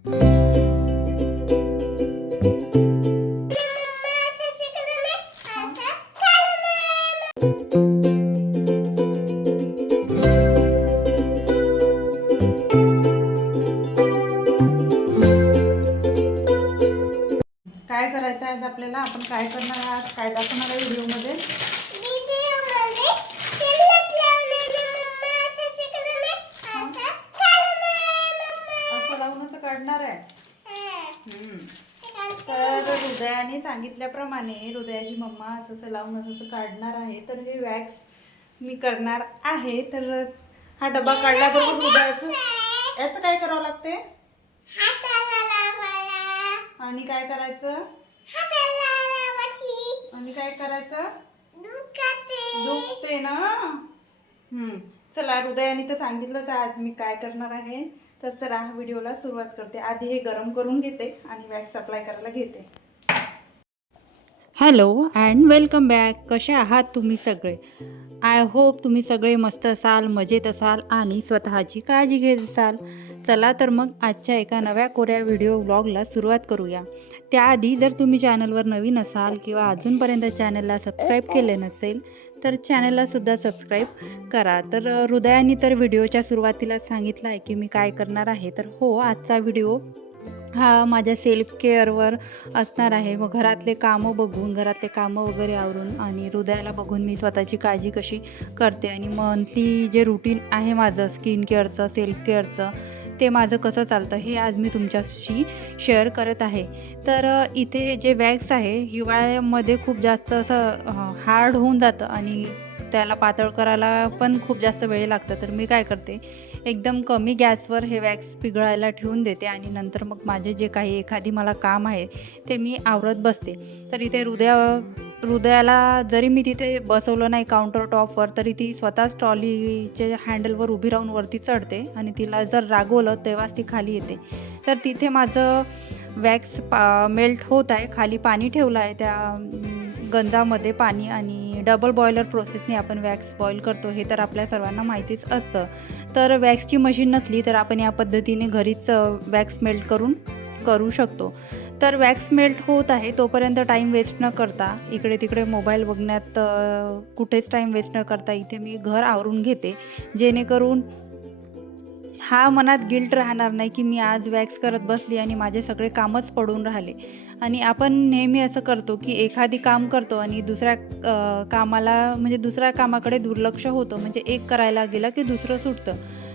काय करायचं आहे आपल्याला, आपण काय करणार आहात, काय दाखवणार आहे व्हिडिओमध्ये? असं लावून असं काढणार आहे. तर हृदयाने सांगितल्याप्रमाणे हृदयाची मम्मा असं लावून असं काढणार आहे. तर हे वॅक्स मी करणार आहे. तर हा डबा काढल्याबरोबर हृदयाचं याचं काय करावं लागते आणि काय करायचं आणि काय करायचं, दुखते ना. चला, हृदयाने तर सांगितलंच आज मी काय करणार आहे. तर चला व्हिडिओला सुरुवात करते. आधी हे गरम करून घेते आणि वॅक्स अप्लाय करायला घेते. Hello and welcome back. कसे आहात तुम्ही सगळे? आय होप तुम्ही सगळे मस्त असाल, मजेत असाल आणि स्वतःची काळजी घेत असाल. चला तर मग आजच्या एका नव्या कोऱ्या व्हिडिओ व्लॉगला सुरुवात करूया. त्याआधी जर तुम्ही चॅनलवर नवीन असाल किंवा अजूनपर्यंत चॅनलला सबस्क्राईब केले नसेल तर चॅनललासुद्धा सबस्क्राईब करा. तर हृदयाने तर व्हिडिओच्या सुरुवातीला सांगितलं आहे की मी काय करणार आहे. तर हो, आजचा व्हिडिओ हा माझ्या सेल्फ केअरवर असणार आहे. मग घरातले कामं वगैरे आवरून आणि हृदयाला बघून मी स्वतःची काळजी कशी करते आणि मंथली जे रुटीन आहे माझं स्किन केअरचं, सेल्फ केअरचं, ते माझं कसं चालतं हे आज मी तुमच्याशी शेअर करत आहे. तर इथे जे वॅक्स आहे हिवाळ्यामध्ये खूप जास्त असं हार्ड होऊन जातं आणि त्याला पातळ करायला पण खूप जास्त वेळ लागतं. तर मी काय करते, एकदम कमी गॅसवर हे वॅक्स पिघळायला ठेवून देते आणि नंतर मग माझे जे काही एखादी मला काम आहे ते मी आवरत बसते. तर इथे हृदयाला जरी मी तिथे बसवलं नाही काउंटर टॉपवर, तरी ती स्वतःच ट्रॉलीच्या हँडलवर उभी राहून वरती चढते आणि तिला जर रागवलं तेव्हाच ती खाली येते. तर तिथे माझं वॅक्स मेल्ट होत आहे. खाली पाणी ठेवलं आहे, त्या गंजामध्ये पाणी, आणि डबल बॉयलर प्रोसेसने आपण वॅक्स बॉईल करतो हे तर आपल्या सर्वांना माहितीच असतं. तर वॅक्सची मशीन नसली तर आपण या पद्धतीने घरीच वॅक्स मेल्ट करू शकतो. तर वॅक्स मेल्ट होत आहे तोपर्यंत टाईम वेस्ट न करता, इकडे तिकडे मोबाईल बघण्यात कुठेच टाईम वेस्ट न करता इथे मी घर आवरून घेते, जेणेकरून हा मनात गिल्ट राहणार नाही की मी आज वॅक्स करत बसली आणि माझे सगळे कामच पडून राहिले. आणि आपण नेहमी असं करतो की एखादी काम करतो आणि दुसऱ्या कामाकडे दुर्लक्ष होतं, म्हणजे एक करायला गेलं की दुसरं सुटतं.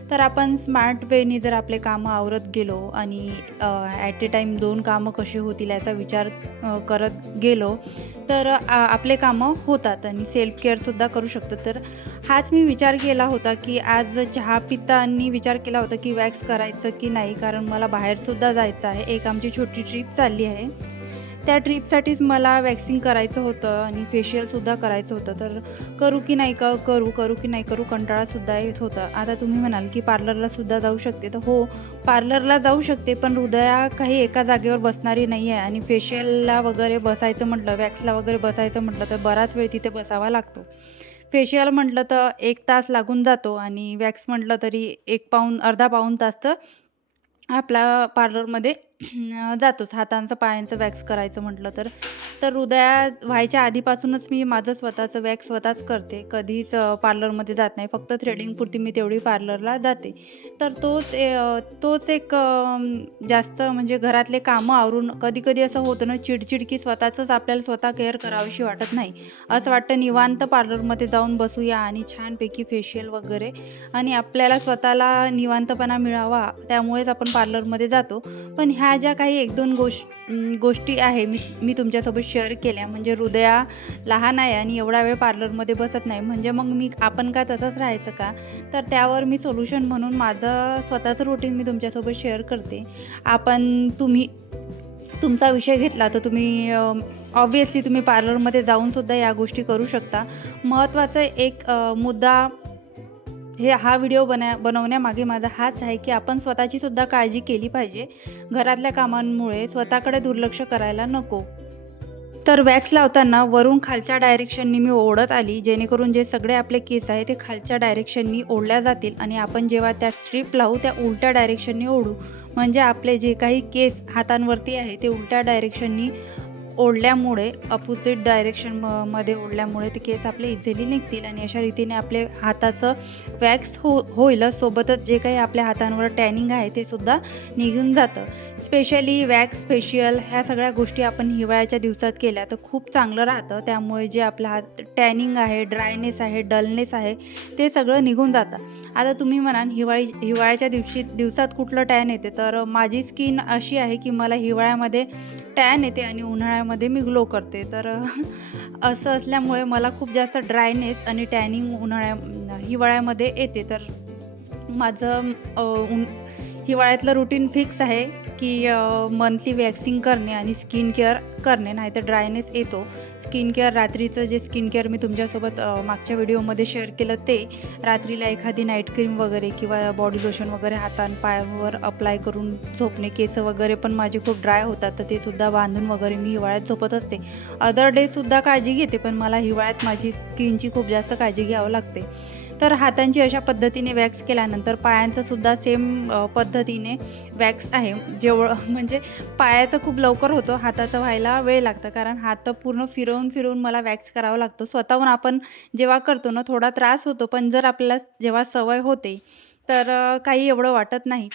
तर आपण स्मार्ट वेनी जर आपले कामं आवरत गेलो आणि ॲट ए टाईम 2 कामं कशी होतील याचा विचार करत गेलो तर आपले कामं होतात आणि सेल्फ केअरसुद्धा करू शकतो. तर हाच मी विचार केला होता की आज चहा पितानी विचार केला होता की वॅक्स करायचं की नाही, कारण मला बाहेरसुद्धा जायचं आहे. एक आमची छोटी ट्रिप चालली आहे, त्या ट्रिपसाठीच मला वॅक्सिंग करायचं होतं आणि फेशियलसुद्धा करायचं होतं. तर करू की नाही करू कंटाळासुद्धा येत होता. आता तुम्ही म्हणाल की पार्लरलासुद्धा जाऊ शकते, तर हो, पार्लरला जाऊ शकते, पण हृदया काही एका जागेवर बसणारी नाही आहे आणि फेशियलला वगैरे बसायचं म्हटलं, वॅक्सला वगैरे बसायचं म्हटलं तर बराच वेळ तिथे बसावा लागतो. फेशियल म्हटलं तर 1 तास लागून जातो आणि वॅक्स म्हटलं तरी अर्धा पाऊण तास तर आपला पार्लरमध्ये जातोच. हातांचं पायांचं वॅक्स करायचं म्हटलं तर. तर हृदया व्हायच्या आधीपासूनच मी माझं स्वतःचं वॅक्स स्वतःच करते. कधीच पार्लरमध्ये जात नाही. फक्त थ्रेडिंगपुरती मी तेवढी पार्लरला जाते. तर तोच एक जास्त म्हणजे घरातले कामं आवरून कधी-कधी असं होतं ना चिडचिड, की स्वतःचंच आपल्याला स्वतः केअर करावीशी वाटत नाही. असं वाटतं निवांत पार्लरमध्ये जाऊन बसूया आणि छानपैकी फेशियल वगैरे, आणि आपल्याला स्वतःला निवांतपणा मिळावा त्यामुळेच आपण पार्लरमध्ये जातो. पण ह्या ज्या काही 1-2 गोष्टी आहे मी तुमच्यासोबत शेअर केल्या, म्हणजे हृदया लहान आहे आणि एवढा वेळ पार्लरमध्ये बसत नाही, म्हणजे मग आपण का तसंच राहायचं का? तर त्यावर मी सोल्युशन म्हणून माझं स्वतःचं रुटीन मी तुमच्यासोबत शेअर करते. तुम्ही तुमचा विषय घेतला तर तुम्ही ऑब्व्हियसली तुम्ही पार्लरमध्ये जाऊनसुद्धा या गोष्टी करू शकता. महत्त्वाचा एक मुद्दा हा व्हिडिओ बनवण्यामागे माझा हाच आहे की आपण स्वतःचीसुद्धा काळजी केली पाहिजे. घरातल्या कामांमुळे स्वतःकडे दुर्लक्ष करायला नको. तर वॅक्स लावताना वरून खालच्या डायरेक्शननी मी ओढत आली, जेणेकरून जे सगळे आपले केस आहे ते खालच्या डायरेक्शननी ओढल्या जातील आणि आपण जेव्हा त्या स्ट्रीप लावू त्या उलट्या डायरेक्शननी ओढू, म्हणजे आपले जे काही केस हातांवरती आहे ते उलट्या डायरेक्शननी ओढल्यामुळे अपोजिट मध्ये ओढल्यामुळे ते केस आपले इझिली निघतील आणि अशा रीतीने आपले हाताचं वॅक्स होईलच, सोबतच जे काही आपल्या हातांवर टॅनिंग आहे ते सुद्धा निघून जातं. स्पेशली वॅक्स फेशियल ह्या सगळ्या गोष्टी आपण हिवाळ्याच्या दिवसात केल्या तर खूप चांगलं राहतं. त्यामुळे जे आपला हात टॅनिंग आहे, ड्रायनेस आहे, डलनेस आहे ते सगळं निघून जातं. आता तुम्ही म्हणाल हिवाळ्याच्या दिवसात कुठलं टॅन येते, तर माझी स्किन अशी आहे की मला हिवाळ्यामध्ये टॅन येते आणि उन्हाळ्यामध्ये मी ग्लो करते. तर असं असल्यामुळे मला खूप जास्त ड्रायनेस आणि टॅनिंग हिवाळ्यामध्ये येते. तर माझं हिवाळ्यातलं रुटीन फिक्स आहे की मंथली वॅक्सिंग करणे आणि स्किन केअर करणे, नाहीतर ड्रायनेस येतो. स्किन केअर रात्रीचं जे स्किन केअर मी तुमच्यासोबत मागच्या व्हिडिओमध्ये शेअर केलं, ते रात्रीला एखादी नाईट क्रीम वगैरे किंवा बॉडी लोशन वगैरे पायावर अप्लाय करून झोपणे. केस वगैरे पण माझे खूप ड्राय होतात, तर ते सुद्धा बांधून वगैरे मी हिवाळ्यात झोपत असते. अदर डेसुद्धा काळजी घेते, पण मला हिवाळ्यात माझी स्किनची खूप जास्त काळजी घ्यावं लागते. तर हातांची अशा पद्धतीने वॅक्स केल्यानंतर पायांचं सुद्धा सेम पद्धतीने वॅक्स आहे. म्हणजे पायाचं खूप लवकर होतं, हाताचं व्हायला वेळ लागतं, कारण हात पूर्ण फिरवून फिरवून मला वॅक्स करावं लागतं. स्वतःहून आपण जेव्हा करतो ना थोडा त्रास होतो, पण जर आपल्याला जेव्हा सवय होते तर काही एवढं वाटत नाही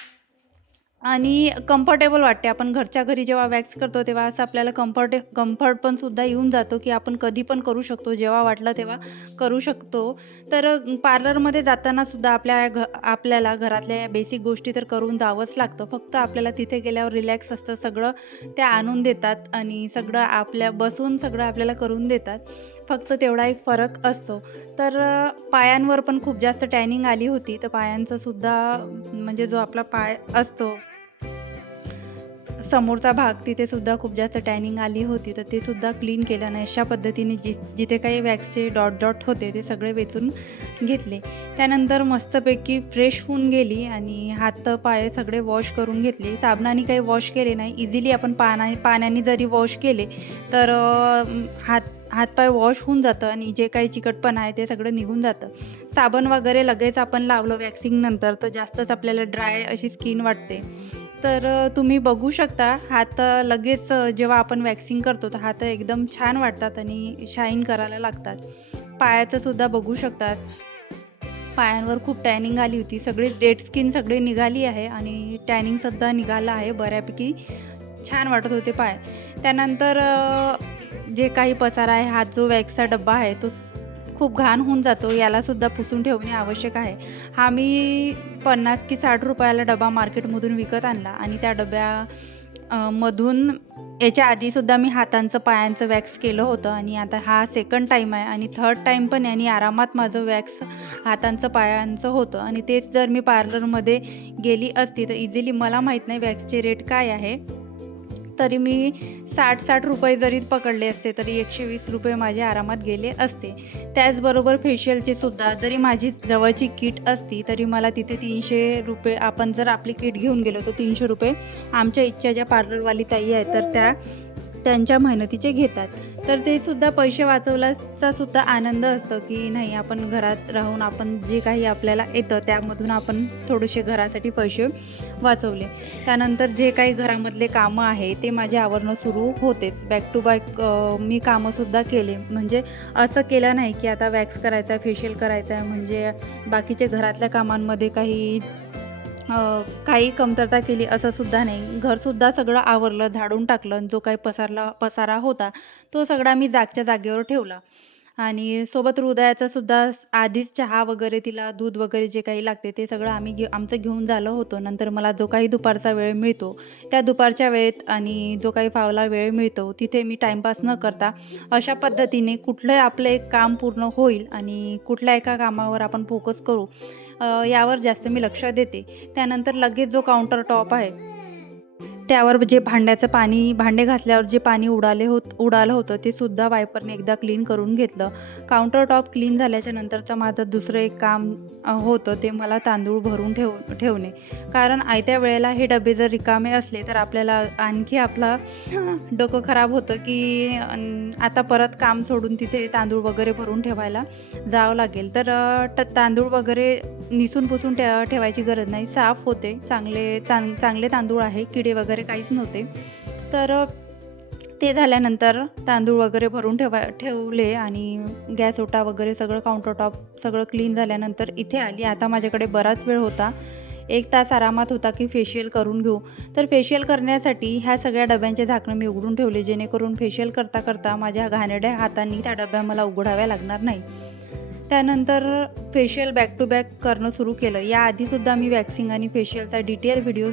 आणि कम्फर्टेबल वाटते. आपण घरच्या घरी जेव्हा वॅक्स करतो तेव्हा असं आपल्याला कम्फर्ट पण सुद्धा येऊन जातो, की आपण कधी पण करू शकतो, जेव्हा वाटलं तेव्हा करू शकतो. तर पार्लरमध्ये जाताना सुद्धा आपल्याला घरातल्या बेसिक गोष्टी तर करून जावंच लागतं. फक्त आपल्याला तिथे गेल्यावर रिलॅक्स असतं, सगळं त्या आणून देतात आणि सगळं बसून सगळं आपल्याला करून देतात. फक्त तेवढा एक फरक असतो. तर पायांवर पण खूप जास्त टॅनिंग आली होती, तर पायांचं सुद्धा म्हणजे जो आपला पाय असतो समोरचा भाग, तिथे सुद्धा खूप जास्त टॅनिंग आली होती, तर ते सुद्धा क्लीन केलं आणि अशा पद्धतीने जिथे काही वॅक्सचे डॉट होते ते सगळे वेचून घेतले. त्यानंतर मस्तपैकी फ्रेश होऊन गेली आणि हात पाय सगळे वॉश करून घेतले. साबणाने काही वॉश केले नाही, इझिली आपण पाण्याने जरी वॉश केले तर हातपाय वॉश होऊन जातं आणि जे काही चिकटपणा आहे ते सगळं निघून जातं. साबण वगैरे लगेच आपण लावलं वॅक्सिंग नंतर तर जास्तच आपल्याला ड्राय अशी स्किन वाटते. तर तुम्ही बघू शकता हात लगेच जेव्हा आपण वॅक्सिंग करतो तर हात एकदम छान वाटतात आणि शाईन करायला लागतात. पायाचं सुद्धा बघू शकतात. पायांवर खूप टॅनिंग आली होती, सगळी डेड स्किन सगळी निघाली आहे आणि टॅनिंगसुद्धा निघालं आहे. बऱ्यापैकी छान वाटत होते पाय. त्यानंतर जे काही पसारा आहे, हात जो वॅक्सचा डब्बा आहे तो खूप घाण होऊन जातो, यालासुद्धा पुसून ठेवणे आवश्यक आहे. हा मी 50 की 60 रुपयाला डबा मार्केटमधून विकत आणला आणि त्या मधून याच्या आधीसुद्धा मी हातांचं पायांचं वॅक्स केलं होतं आणि आता हा सेकंड टाईम आहे आणि थर्ड टाईम पण याने आरामात माझं वॅक्स हातांचं पायांचं होतं. आणि तेच जर मी पार्लरमध्ये गेली असती तर इझिली, मला माहीत नाही वॅक्सचे रेट काय आहे, तरी मी 60 रुपये जरी पकडले असते तरी 120 रुपये माझे आरामात गेले असते. त्याचबरोबर फेशियलचे सुद्धा जरी माझी जवळची किट असती तरी मला तिथे 300 रुपये, आपण जर आपली किट घेऊन गेलो तर 300 रुपये आमच्या इच्छा ज्या पार्लरवाली ताई आहेत तर त्यांच्या मेहनतीचे घेतात. तर ते सुद्धा पैसे वाचवल्याचा सुद्धा आनंद असतो की नाही, आपण घरात राहून आपण जे काही आपल्याला येतं त्यामधून आपण थोडेसे घरासाठी पैसे वाचवले. त्यानंतर जे काही घरामधले कामं आहे ते माझे आवरणं सुरू होतेच. बॅक टू बॅक मी कामंसुद्धा केले. म्हणजे असं केलं नाही की आता वॅक्स करायचा आहे, फेशियल करायचं आहे म्हणजे बाकीचे घरातल्या कामांमध्ये काही कमतरता केली असं सुद्धा नाही. घरसुद्धा सगळं आवरलं, झाडून टाकलं. जो काही पसारा होता तो सगळा मी जागच्या जागेवर ठेवला आणि सोबत हृदयाचा सुद्धा आधीच चहा वगैरे, तिला दूध वगैरे जे काही लागते ते सगळं आमचं घेऊन झालं होतं. नंतर मला जो काही दुपारचा वेळ मिळतो त्या दुपारच्या वेळेत आणि जो काही फावला वेळ मिळतो तिथे मी टाईमपास न करता अशा पद्धतीने कुठलं आपलं एक काम पूर्ण होईल आणि कुठल्या एका कामावर आपण फोकस करू यावर जास्त मी लक्ष देते. त्यानंतर लगेच जो काउंटर टॉप आहे त्यावर जे भांडे घासल्यावर जे पाणी उडालं होतं ते सुद्धा वायपरने एकदा क्लीन करून घेतलं. काउंटर टॉप क्लीन झाल्याच्या नंतरचं माझं दुसरं एक काम होतं ते मला तांदूळ भरून ठेवणे. कारण आयत्या वेळेला हे डबे जर रिकामे असले तर आपल्याला आणखी आपला डोकं खराब होतं की आता परत काम सोडून तिथे तांदूळ वगैरे भरून ठेवायला जावं लागेल. तर तांदूळ वगैरे निसून पुसून ठेवायची गरज नाही, साफ होते. चांगले तांदूळ आहे, किडे वगैरे काहीच नव्हते. तर ते झाल्यानंतर तांदूळ वगैरे भरून ठेवले आणि गॅस ओटा वगैरे सगळं काउंटर टॉप सगळं क्लीन झाल्यानंतर इथे आली. आता माझ्याकडे बराच वेळ होता, 1 तास आरामात होता की फेशियल करून घेऊ. तर फेशियल करण्यासाठी ह्या सगळ्या डब्यांचे झाकणं मी उघडून ठेवले, जेणेकरून फेशियल करता करता माझ्या घाणेरड्या हातांनी त्या डब्या मला उघडाव्या लागणार नाही. त्यानंतर फेशियल बॅक टू बॅक करणं सुरू केलं. याआधीसुद्धा मी वॅक्सिंग आणि फेशियलचा डिटेल व्हिडिओ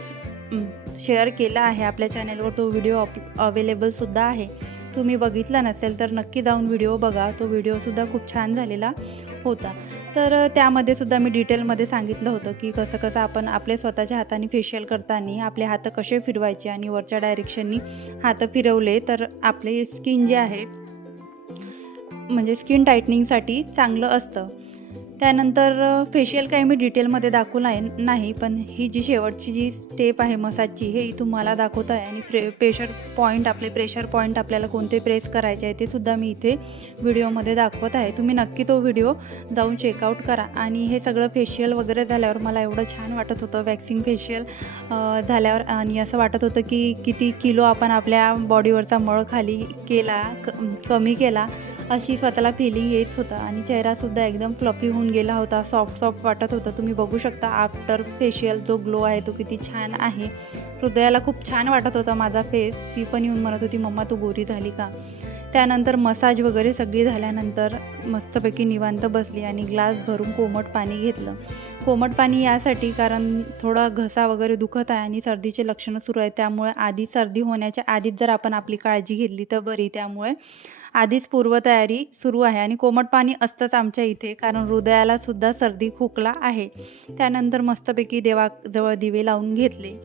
शेअर केला आहे आपल्या चॅनलवर. तो व्हिडिओ अवेलेबलसुद्धा आहे. तुम्ही बघितला नसेल तर नक्की जाऊन व्हिडिओ बघा. तो व्हिडिओसुद्धा खूप छान झालेला होता. तर त्यामध्ये सुद्धा मी डिटेलमध्ये सांगितलं होतं की कसं आपण आपले स्वतःच्या हाताने फेशियल करताना आपले हात कसे फिरवायचे आणि वरच्या डायरेक्शननी हात फिरवले तर आपले स्किन जे आहे म्हणजे स्किन टाईटनिंगसाठी चांगलं असतं. त्यानंतर फेशियल काही मी डिटेलमध्ये दाखवलं नाही, पण ही जी शेवटची जी स्टेप आहे मसाजची हे तुम्हाला दाखवत आहे. आणि प्रेशर पॉईंट आपल्याला कोणते प्रेस करायचे आहे ते सुद्धा मी इथे व्हिडिओमध्ये दाखवत आहे. तुम्ही नक्की तो व्हिडिओ जाऊन चेकआउट करा. आणि हे सगळं फेशियल वगैरे झाल्यावर मला एवढं छान वाटत होतं वॅक्सिंग फेशियल झाल्यावर. आणि असं वाटत होतं की किती किलो आपण आपल्या बॉडीवरचा मळ खाली केला, कमी केला अशी स्वतःला फिलिंग येत होता. आणि चेहरासुद्धा एकदम फ्लफी होऊन गेला होता, सॉफ्ट वाटत होतं. तुम्ही बघू शकता आफ्टर फेशियल जो ग्लो आहे तो किती छान आहे. हृदयाला खूप छान वाटत होता माझा फेस. ती पण येऊन म्हणत होती, मम्मा तू गोरी झाली का. त्यानंतर मसाज वगैरे सगळी झाल्यानंतर मस्तपैकी निवांत बसली आणि ग्लास भरून कोमट पाणी घेतलं. कोमट पाणी यासाठी कारण थोडा घसा वगैरे दुखत आहे आणि सर्दीचे लक्षणं सुरू आहेत. त्यामुळे सर्दी होण्याच्या आधीच जर आपण आपली काळजी घेतली तर बरी. त्यामुळे आधीच पूर्वतयारी सुरू आहे. आणि कोमट पाणी असतंच आमच्या इथे, कारण हृदयाला सुद्धा सर्दी खोकला आहे. त्यानंतर मस्तपैकी देवाजवळ दिवे लावून घेतले.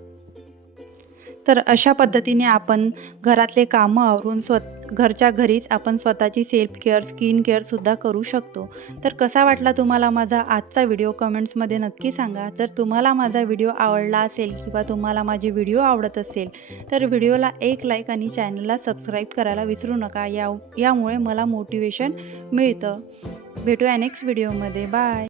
तर अशा पद्धतीने आपण घरातले कामं आवरून घरच्या घरीच आपण स्वतःची सेल्फ केअर, स्किन केअरसुद्धा करू शकतो. तर कसा वाटला तुम्हाला माझा आजचा व्हिडिओ कमेंट्समध्ये नक्की सांगा. जर तुम्हाला माझा व्हिडिओ आवडला असेल किंवा तुम्हाला माझे व्हिडिओ आवडत असेल तर व्हिडिओला एक लाईक आणि चॅनलला सबस्क्राईब करायला विसरू नका. यामुळे मला मोटिवेशन मिळतं. भेटूया नेक्स्ट व्हिडिओमध्ये. बाय.